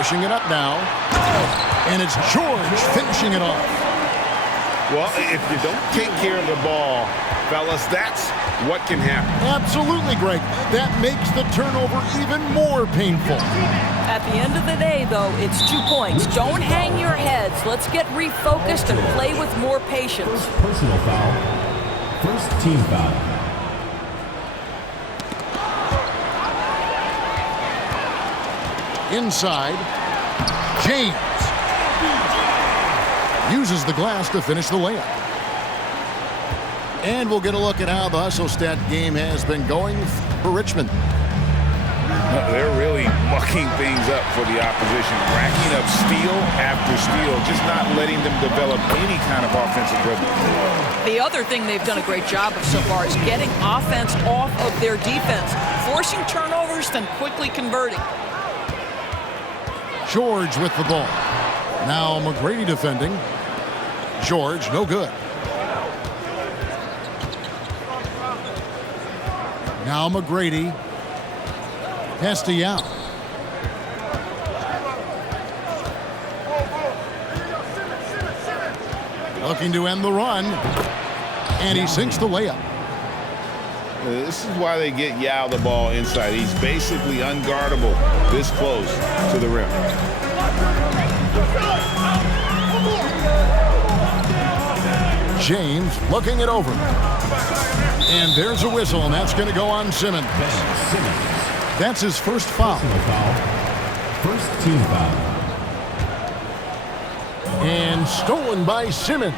pushing it up now. And it's George finishing it off. Well, if you don't take care of the ball, fellas, that's what can happen. Absolutely, Greg. That makes the turnover even more painful. At the end of the day, though, it's 2 points. Don't hang your heads. Let's get refocused and play with more patience. First personal foul. First team foul. Inside, James uses the glass to finish the layup. And we'll get a look at how the hustle stat game has been going for Richmond. They're really mucking things up for the opposition, racking up steal after steal, just not letting them develop any kind of offensive rhythm. The other thing they've done a great job of so far is getting offense off of their defense, forcing turnovers, then quickly converting. George with the ball. Now McGrady defending. George, no good. Now McGrady. Pass to Yao. Looking to end the run. And he sinks the layup. This is why they get Yao the ball inside. He's basically unguardable this close to the rim. James looking it over. And there's a whistle, and that's going to go on Simmons. That's his first foul. First team foul. And stolen by Simmons.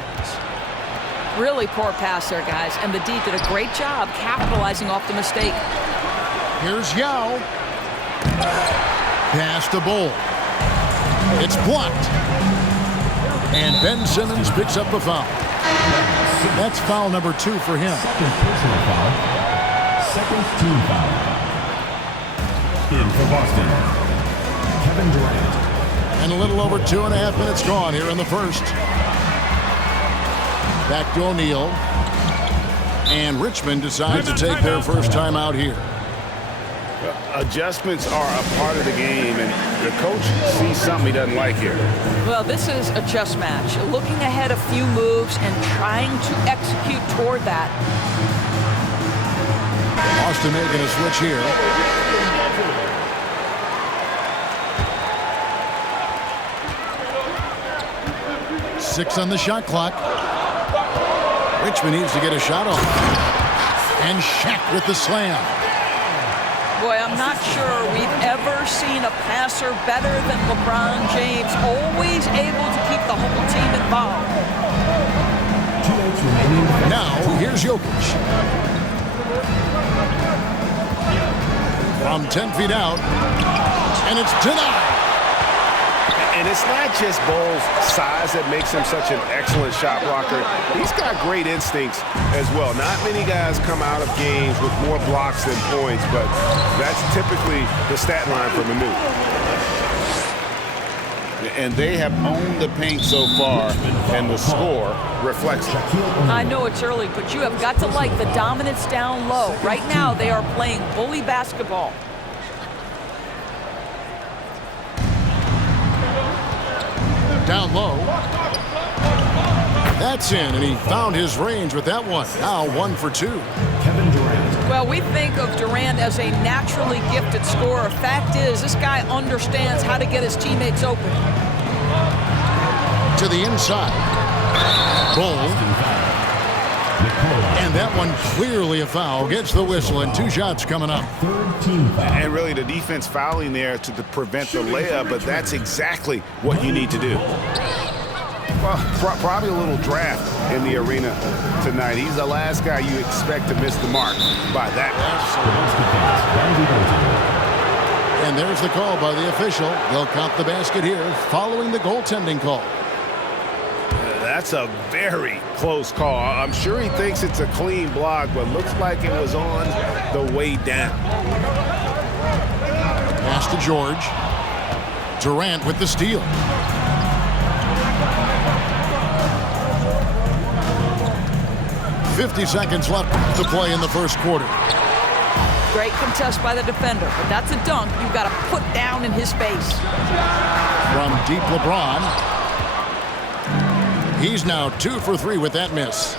Really poor pass there, guys. And the D did a great job capitalizing off the mistake. Here's Yao. Pass to Bull. It's blocked. And Ben Simmons picks up the foul. That's foul number 2 for him. Second personal foul. Second team foul. In for Boston, Kevin Durant. And a little over 2.5 minutes gone here in the first. Back to O'Neal. And Richmond decides to take their first time out here. Adjustments are a part of the game, and the coach sees something he doesn't like here. Well, this is a chess match. Looking ahead a few moves and trying to execute toward that. Austin making a switch here. Six on the shot clock. Richmond needs to get a shot off. And Shaq with the slam. Boy, I'm not sure we've ever seen a passer better than LeBron James, always able to keep the whole team involved. 2 minutes remaining. Now, here's Jokic. From 10 feet out. And it's denied. And it's not just Bull's size that makes him such an excellent shot blocker. He's got great instincts as well. Not many guys come out of games with more blocks than points, but that's typically the stat line for Manu. And they have owned the paint so far, and the score reflects that. I know it's early, but you have got to like the dominance down low. Right now, they are playing bully basketball. Down low. That's in, and he found his range with that one. Now 1 for 2. Kevin Durant. Well, we think of Durant as a naturally gifted scorer. Fact is, this guy understands how to get his teammates open. To the inside. Bull. And that one clearly a foul. Gets the whistle, and 2 shots coming up. Third team foul. And really the defense fouling there to prevent the layup, but that's exactly what you need to do. Well, probably a little draft in the arena tonight. He's the last guy you expect to miss the mark by that much. And there's the call by the official. They'll count the basket here following the goaltending call. That's a very close call. I'm sure he thinks it's a clean block, but looks like it was on the way down. Pass to George. Durant with the steal. .50 seconds left to play in the first quarter. Great contest by the defender, but that's a dunk you've got to put down in his face. deep LeBron. He's now 2 for 3 with that miss.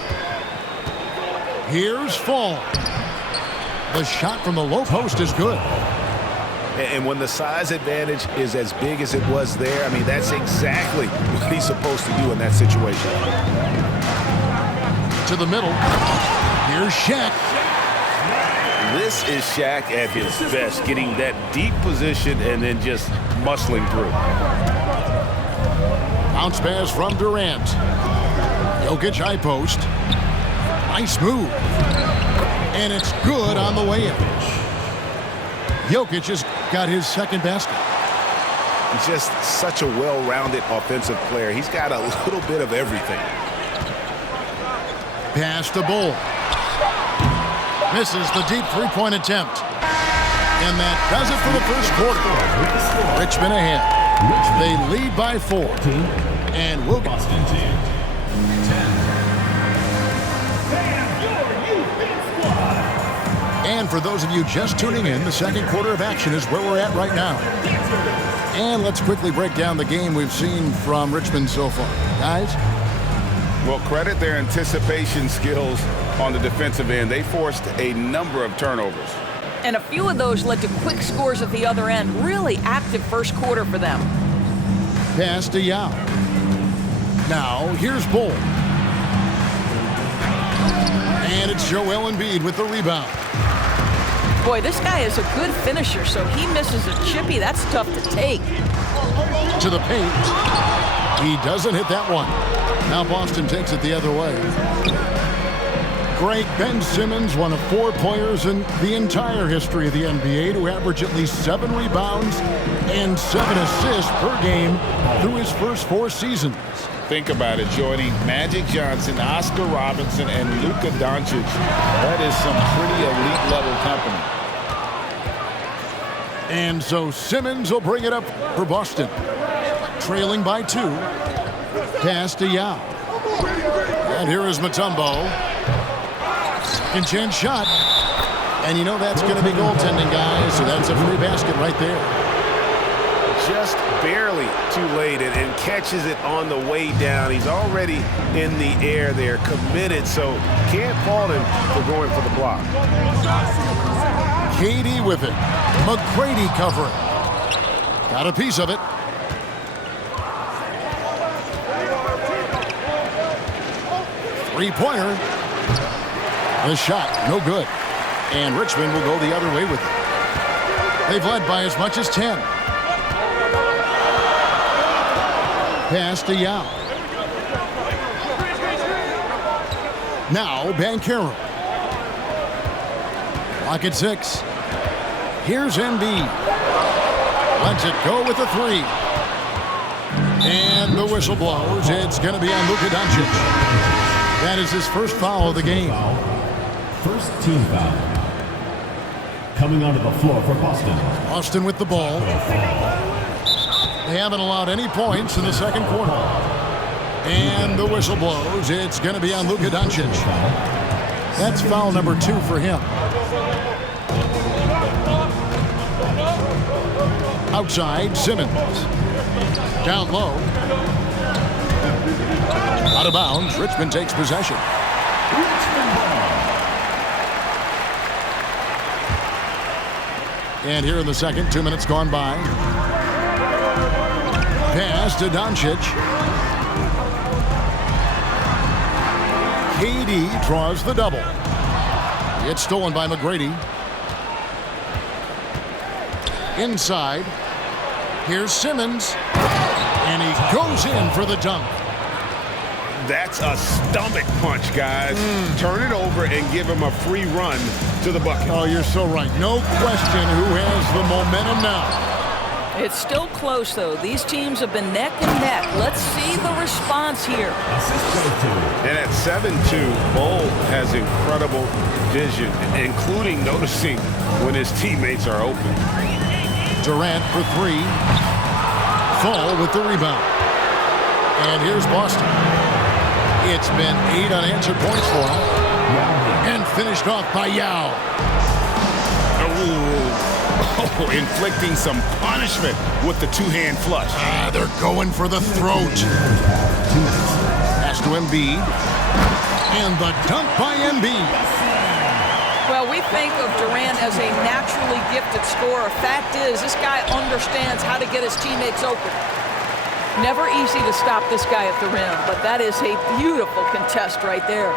Here's Fall. The shot from the low post is good. And when the size advantage is as big as it was there, I mean, that's exactly what he's supposed to do in that situation. To the middle. Here's Shaq. This is Shaq at his best, getting that deep position and then just muscling through. Bounce pass from Durant. Jokic high post. Nice move. And it's good on the way in. Jokic has got his second basket. He's just such a well-rounded offensive player. He's got a little bit of everything. Pass to Bull. Misses the deep three-point attempt. And that does it for the first quarter. Richmond ahead. They lead by 4. And we'll Boston team. 10. And for those of you just tuning in, the second quarter of action is where we're at right now. And let's quickly break down the game we've seen from Richmond so far. Guys? Well, credit their anticipation skills on the defensive end. They forced a number of turnovers. And a few of those led to quick scores at the other end. Really active first quarter for them. Pass to Yao. Now, here's Bull. And it's Joel Embiid with the rebound. Boy, this guy is a good finisher, so he misses a chippy. That's tough to take. To the paint. He doesn't hit that one. Now Boston takes it the other way. Great Ben Simmons, one of 4 players in the entire history of the NBA to average at least 7 rebounds and 7 assists per game through his first 4 seasons. Think about it, joining Magic Johnson, Oscar Robertson, and Luka Doncic. That is some pretty elite level company. And so Simmons will bring it up for Boston. Trailing by 2. Pass to Yao. And here is Mutombo. Second chance shot. And you know that's going to be goaltending, guys. So that's a free basket right there. Just barely too late and catches it on the way down. He's already in the air there, committed, so can't fault him for going for the block. KD with it. McGrady covering. Got a piece of it. Three-pointer. The shot, no good. And Richmond will go the other way with it. They've led by as much as 10. Pass to Yao. Now Banchero. Clock at 6. Here's Embiid. Lets it go with a 3. And the whistle blows. It's going to be on Luka Doncic. That is his first foul of the game. First team foul. Coming onto the floor for Boston. Boston with the ball. They haven't allowed any points in the second quarter. And the whistle blows. It's going to be on Luka Doncic. That's foul number 2 for him. Outside, Simmons. Down low. Out of bounds. Richmond takes possession. And here in the second, 2 minutes gone by. Pass to Doncic. KD draws the double. It's stolen by McGrady. Inside. Here's Simmons. And he goes in for the dunk. That's a stomach punch, guys. Turn it over and give him a free run to the bucket. Oh, you're so right. No question who has the momentum now. It's still close, though. These teams have been neck and neck. Let's see the response here. And at 7'2", Bull has incredible vision, including noticing when his teammates are open. Durant for 3. Fall with the rebound. And here's Boston. It's been 8 unanswered points for him. And finished off by Yao. Oh, inflicting some punishment with the two-hand flush. They're going for the throat. Pass to Embiid. And the dunk by Embiid. Well, we think of Durant as a naturally gifted scorer. Fact is, this guy understands how to get his teammates open. Never easy to stop this guy at the rim, but that is a beautiful contest right there.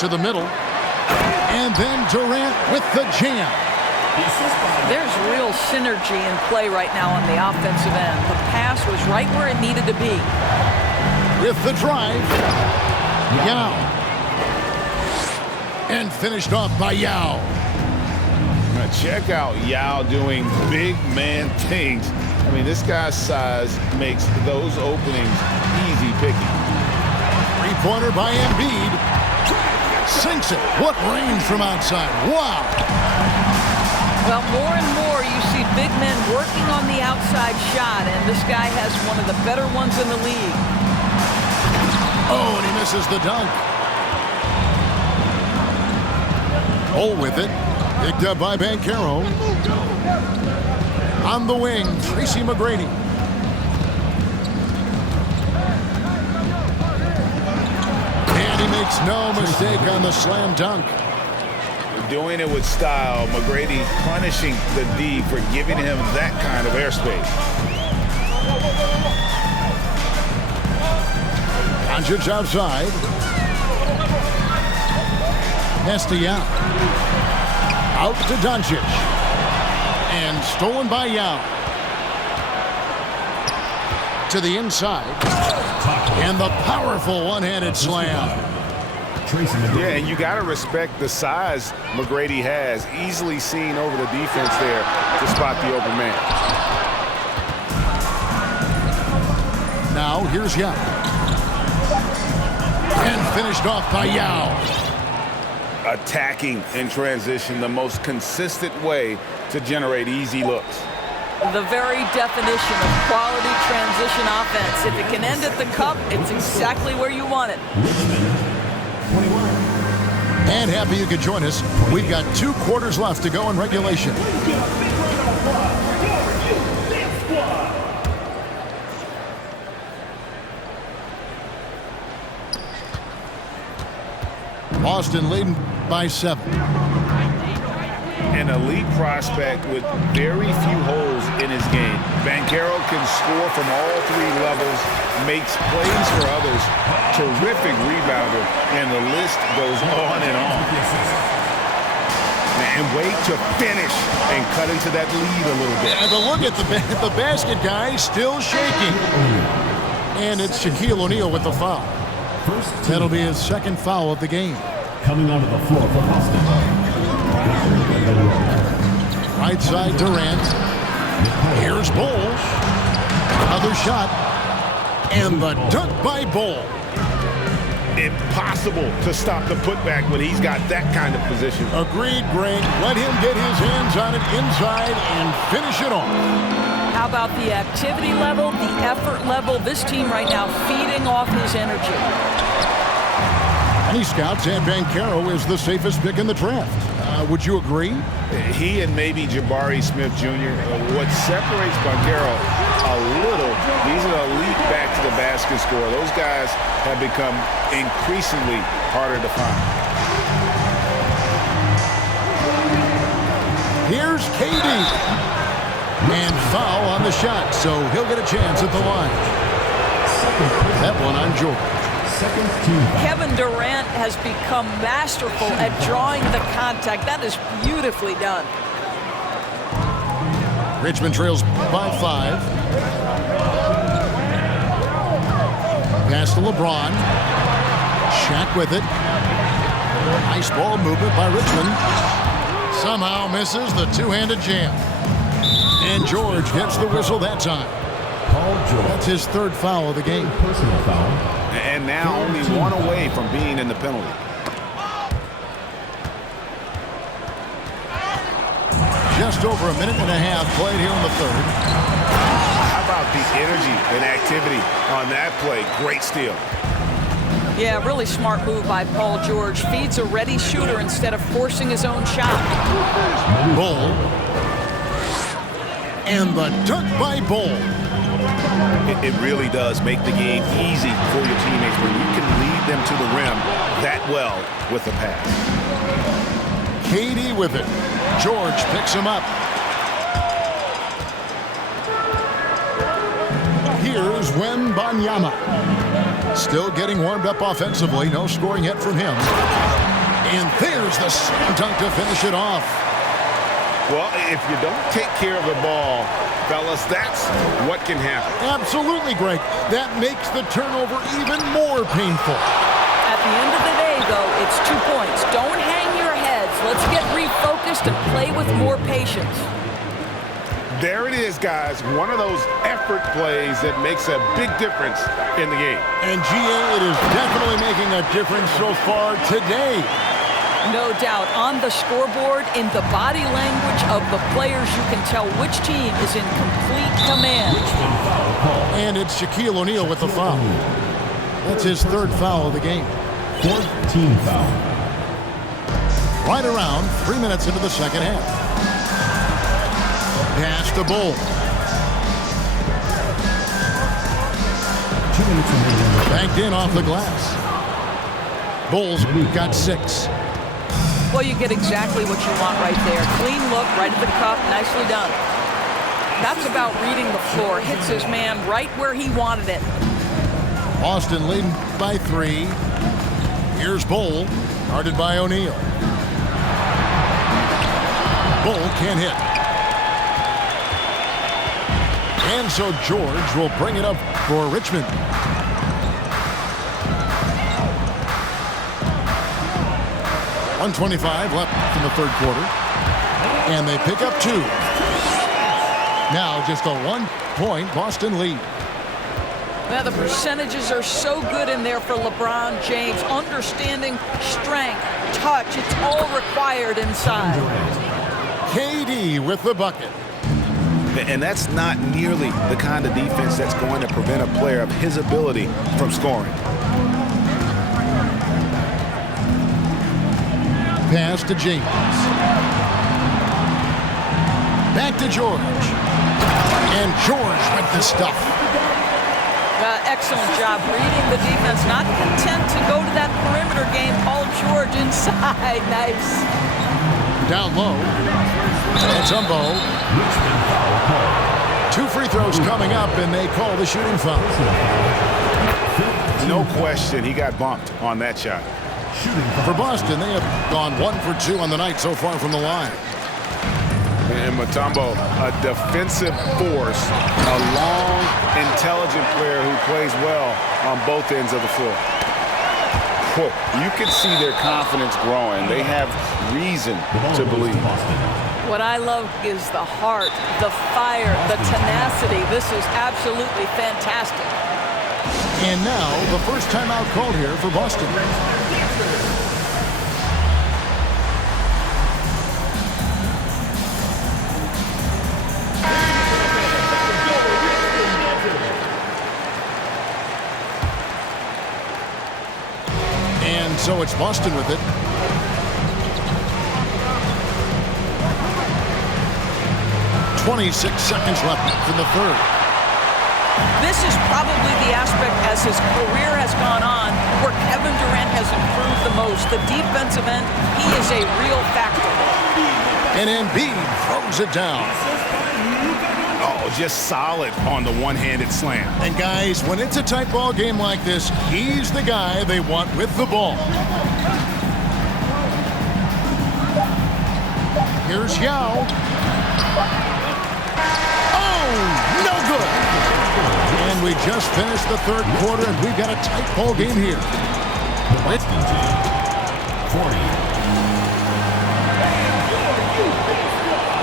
To the middle. And then Durant with the jam. There's real synergy in play right now on the offensive end. The pass was right where it needed to be. With the drive. Yao. And finished off by Yao. Now check out Yao doing big man things. I mean, this guy's size makes those openings easy picking. Three-pointer by Embiid. Sinks it. What range from outside. Wow. Well, more and more you see big men working on the outside shot, and this guy has one of the better ones in the league. Oh, and he misses the dunk. Oh, with it. Picked up by Banchero. On the wing, Tracy McGrady. And he makes no mistake on the slam dunk. Doing it with style. McGrady punishing the D for giving him that kind of airspace. Doncic outside. Nasty out. Out to Doncic. And stolen by Yao. To the inside. And the powerful one-handed slam. Yeah, and you got to respect the size McGrady has. Easily seen over the defense there to spot the open man. Now, here's Yao. And finished off by Yao. Attacking in transition, the most consistent way to generate easy looks. The very definition of quality transition offense. If it can end at the cup, it's exactly where you want it. And happy you could join us. We've got 2 quarters left to go in regulation. Boston leading by 7. An elite prospect with very few holes in his game. Banchero can score from all 3 levels, makes plays for others, terrific rebounder, and the list goes on and on. And wait to finish and cut into that lead a little bit. And the look at the basket guy still shaking. And it's Shaquille O'Neal with the foul. That'll be his 2nd foul of the game. Coming onto the floor for Boston. Right side Durant. Here's Bol. Another shot. And the dunk by Bol. Impossible to stop the putback when he's got that kind of position. Agreed, Greg. Let him get his hands on it inside and finish it off. How about the activity level, the effort level? This team right now feeding off his energy. Many scouts had Banchero as the safest pick in the draft. Would you agree? He and maybe Jabari Smith Jr. What separates Banchero a little, he's an elite back to the basket scorer. Those guys have become increasingly harder to find. Here's KD. And foul on the shot, so he'll get a chance at the line. That one on George. Kevin Durant has become masterful at drawing the contact. That is beautifully done. Richmond trails by 5. Pass to LeBron. Shaq with it. Nice ball movement by Richmond. Somehow misses the 2-handed jam. And George gets the whistle that time. That's his 3rd foul of the game. Personal foul. And now only 1 away from being in the penalty. Just over a minute and a half played here in the 3rd. How about the energy and activity on that play? Great steal. Yeah, really smart move by Paul George. Feeds a ready shooter instead of forcing his own shot. Bull. And the dunk by Bull. It really does make the game easy for your teammates when you can lead them to the rim that well with a pass. KD with it. George picks him up. Here's Wembanyama. Still getting warmed up offensively. No scoring yet from him. And there's the slam dunk to finish it off. Well, if you don't take care of the ball, fellas, that's what can happen. Absolutely, Greg. That makes the turnover even more painful. At the end of the day, though, it's 2 points. Don't hang your heads. Let's get refocused and play with more patience. There it is, guys. One of those effort plays that makes a big difference in the game. And GA, it is definitely making a difference so far today. No doubt. On the scoreboard, in the body language of the players, you can tell which team is in complete command. And it's Shaquille O'Neal with the foul. That's his third foul of the game. Fourth team foul. Right around 3 minutes into the second half. Pass to Bull. 2 minutes remaining. Banked in off the glass. Bulls got 6. Well, you get exactly what you want right there. Clean look, right at the cup, nicely done. That's about reading the floor. Hits his man right where he wanted it. Boston leading by 3. Here's Bull, guarded by O'Neal. Bull can't hit. And so George will bring it up for Richmond. .125 left in the third quarter. And they pick up 2. Now just a 1-point Boston lead. Now the percentages are so good in there for LeBron James. Understanding strength, touch, it's all required inside. KD with the bucket. And that's not nearly the kind of defense that's going to prevent a player of his ability from scoring. Pass to James. Back to George. And George with the stuff. Excellent job reading the defense. Not content to go to that perimeter game. Paul George inside. Nice. Down low. Mutombo. 2 free throws coming up, and they call the shooting foul. No question, he got bumped on that shot. For Boston, they have gone 1 for 2 on the night so far from the line. And Mutombo, a defensive force, a long, intelligent player who plays well on both ends of the floor. You can see their confidence growing. They have reason to believe. What I love is the heart, the fire, the tenacity. This is absolutely fantastic. And now the first timeout called here for Boston. And so it's Boston with it. .26 seconds left in the third. This is probably the aspect as his career has gone on where Kevin Durant has improved the most. The defensive end, he is a real factor. And Embiid throws it down. Oh, just solid on the one-handed slam. And guys, when it's a tight ball game like this, he's the guy they want with the ball. Here's Yao. No good. And we just finished the third quarter, and we've got a tight ball game here. 40.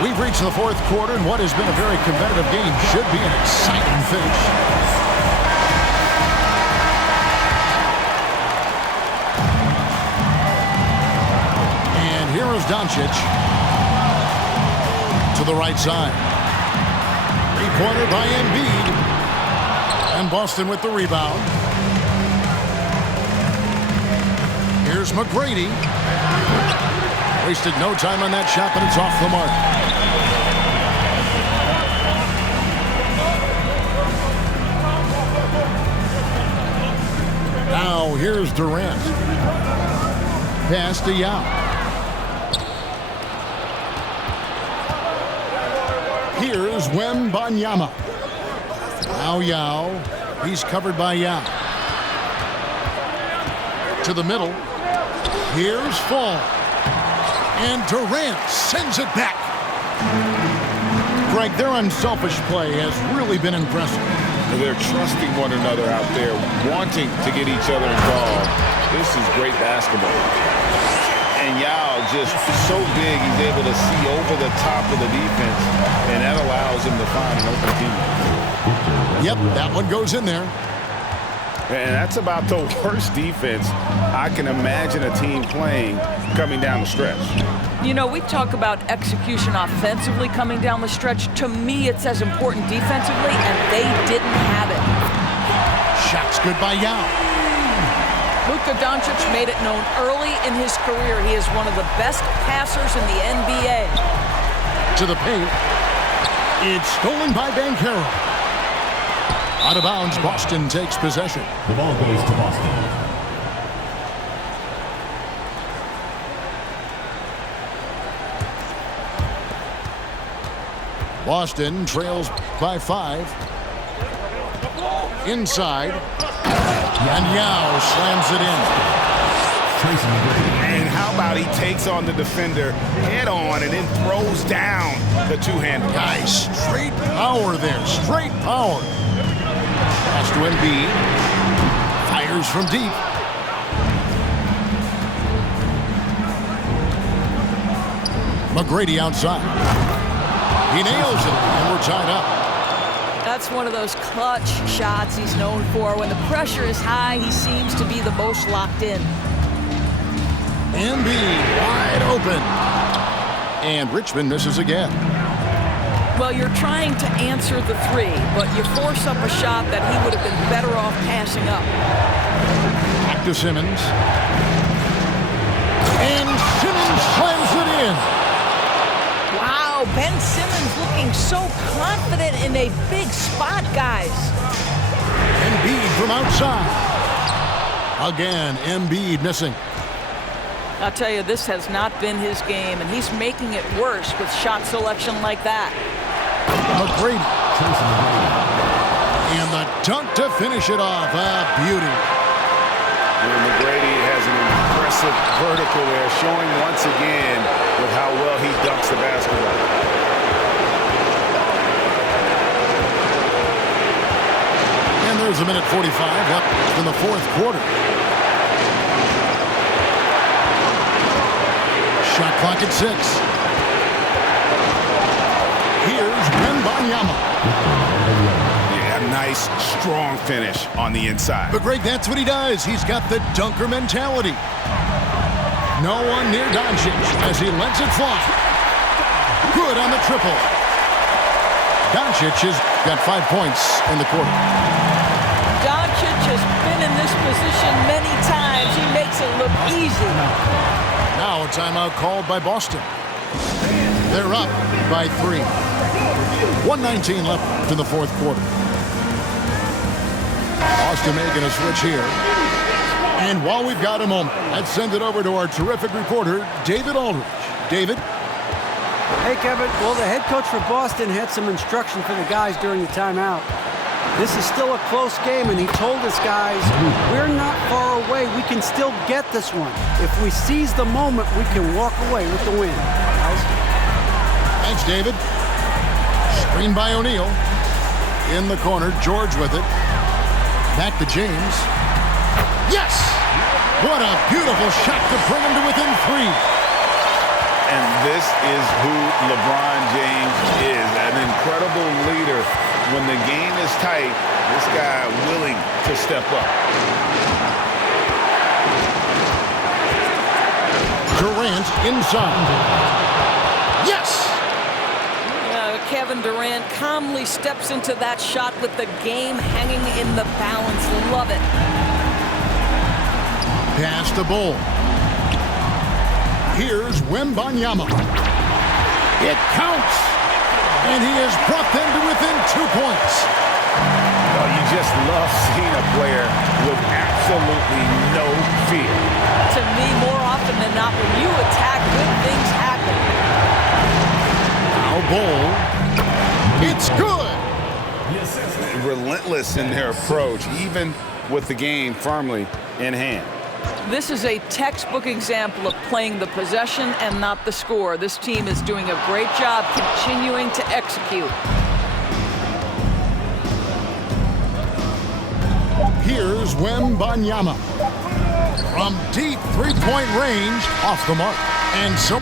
We've reached the fourth quarter, and what has been a very competitive game should be an exciting finish. And here is Doncic to the right side. Three-pointer by Embiid. And Boston with the rebound. Here's McGrady. Wasted no time on that shot, but it's off the mark. Now here's Durant. Pass to Yao. Here's Wembanyama. Now Yao. He's covered by Yao. To the middle. Here's Fall. And Durant sends it back. Greg, their unselfish play has really been impressive. They're trusting one another out there, wanting to get each other involved. This is great basketball. And Yao just so big, he's able to see over the top of the defense, and that allows him to find an open teammate. Yep, that one goes in there. And that's about the worst defense I can imagine a team playing coming down the stretch. You know, we talk about execution offensively coming down the stretch. To me, it's as important defensively, and they didn't have it. Shot's good by Yao. Luka Doncic made it known early in his career he is one of the best passers in the NBA. To the paint. It's stolen by Banchero. Out of bounds, Boston takes possession. The ball goes to Boston. Boston trails by 5. Inside. And Yao slams it in. And how about he takes on the defender head on and then throws down the two-handed. Guys, straight power there. Straight power. Pass to Embiid. Fires from deep. McGrady outside. He nails it, and we're tied up. That's one of those clutch shots he's known for. When the pressure is high, he seems to be the most locked in. Embiid wide open. And Richmond misses again. Well, you're trying to answer the three, but you force up a shot that he would have been better off passing up. Back to Simmons. And Simmons slams it in. Wow, Ben Simmons looking so confident in a big spot, guys. Embiid from outside. Again, Embiid missing. I'll tell you, this has not been his game, and he's making it worse with shot selection like that. McGrady. And the dunk to finish it off. A beauty. Well, McGrady has an impressive vertical there, showing once again with how well he dunks the basketball. And there's a minute 45 left in the fourth quarter. Shot clock at 6. Here's Wembanyama. Yeah, nice, strong finish on the inside. But Greg, that's what he does. He's got the dunker mentality. No one near Doncic as he lets it fly. Good on the triple. Doncic has got 5 points in the quarter. Doncic has been in this position many times. He makes it look easy. Now a timeout called by Boston. They're up by 3. 1:19 left in the fourth quarter. Boston making a switch here. And while we've got a moment, let's send it over to our terrific reporter, David Aldridge. David? Hey, Kevin. Well, the head coach for Boston had some instruction for the guys during the timeout. This is still a close game, and he told us guys, we're not far away. We can still get this one. If we seize the moment, we can walk away with the win. Guys? Thanks, David. Screen by O'Neal. In the corner, George with it. Back to James. Yes! What a beautiful shot to bring him to within 3. And this is who LeBron James is, an incredible leader. When the game is tight, this guy willing to step up. Durant inside. Yes! Kevin Durant calmly steps into that shot with the game hanging in the balance. Love it. Pass to Bull. Here's Wembanyama. It counts. And he has brought them to within 2 points. Oh, you just love seeing a player with absolutely no fear. To me, more often than not, when you attack, good things happen. Now Bull. It's good. Relentless in their approach, even with the game firmly in hand. This is a textbook example of playing the possession and not the score. This team is doing a great job continuing to execute. Here's Wembanyama. From deep three-point range, off the mark. And so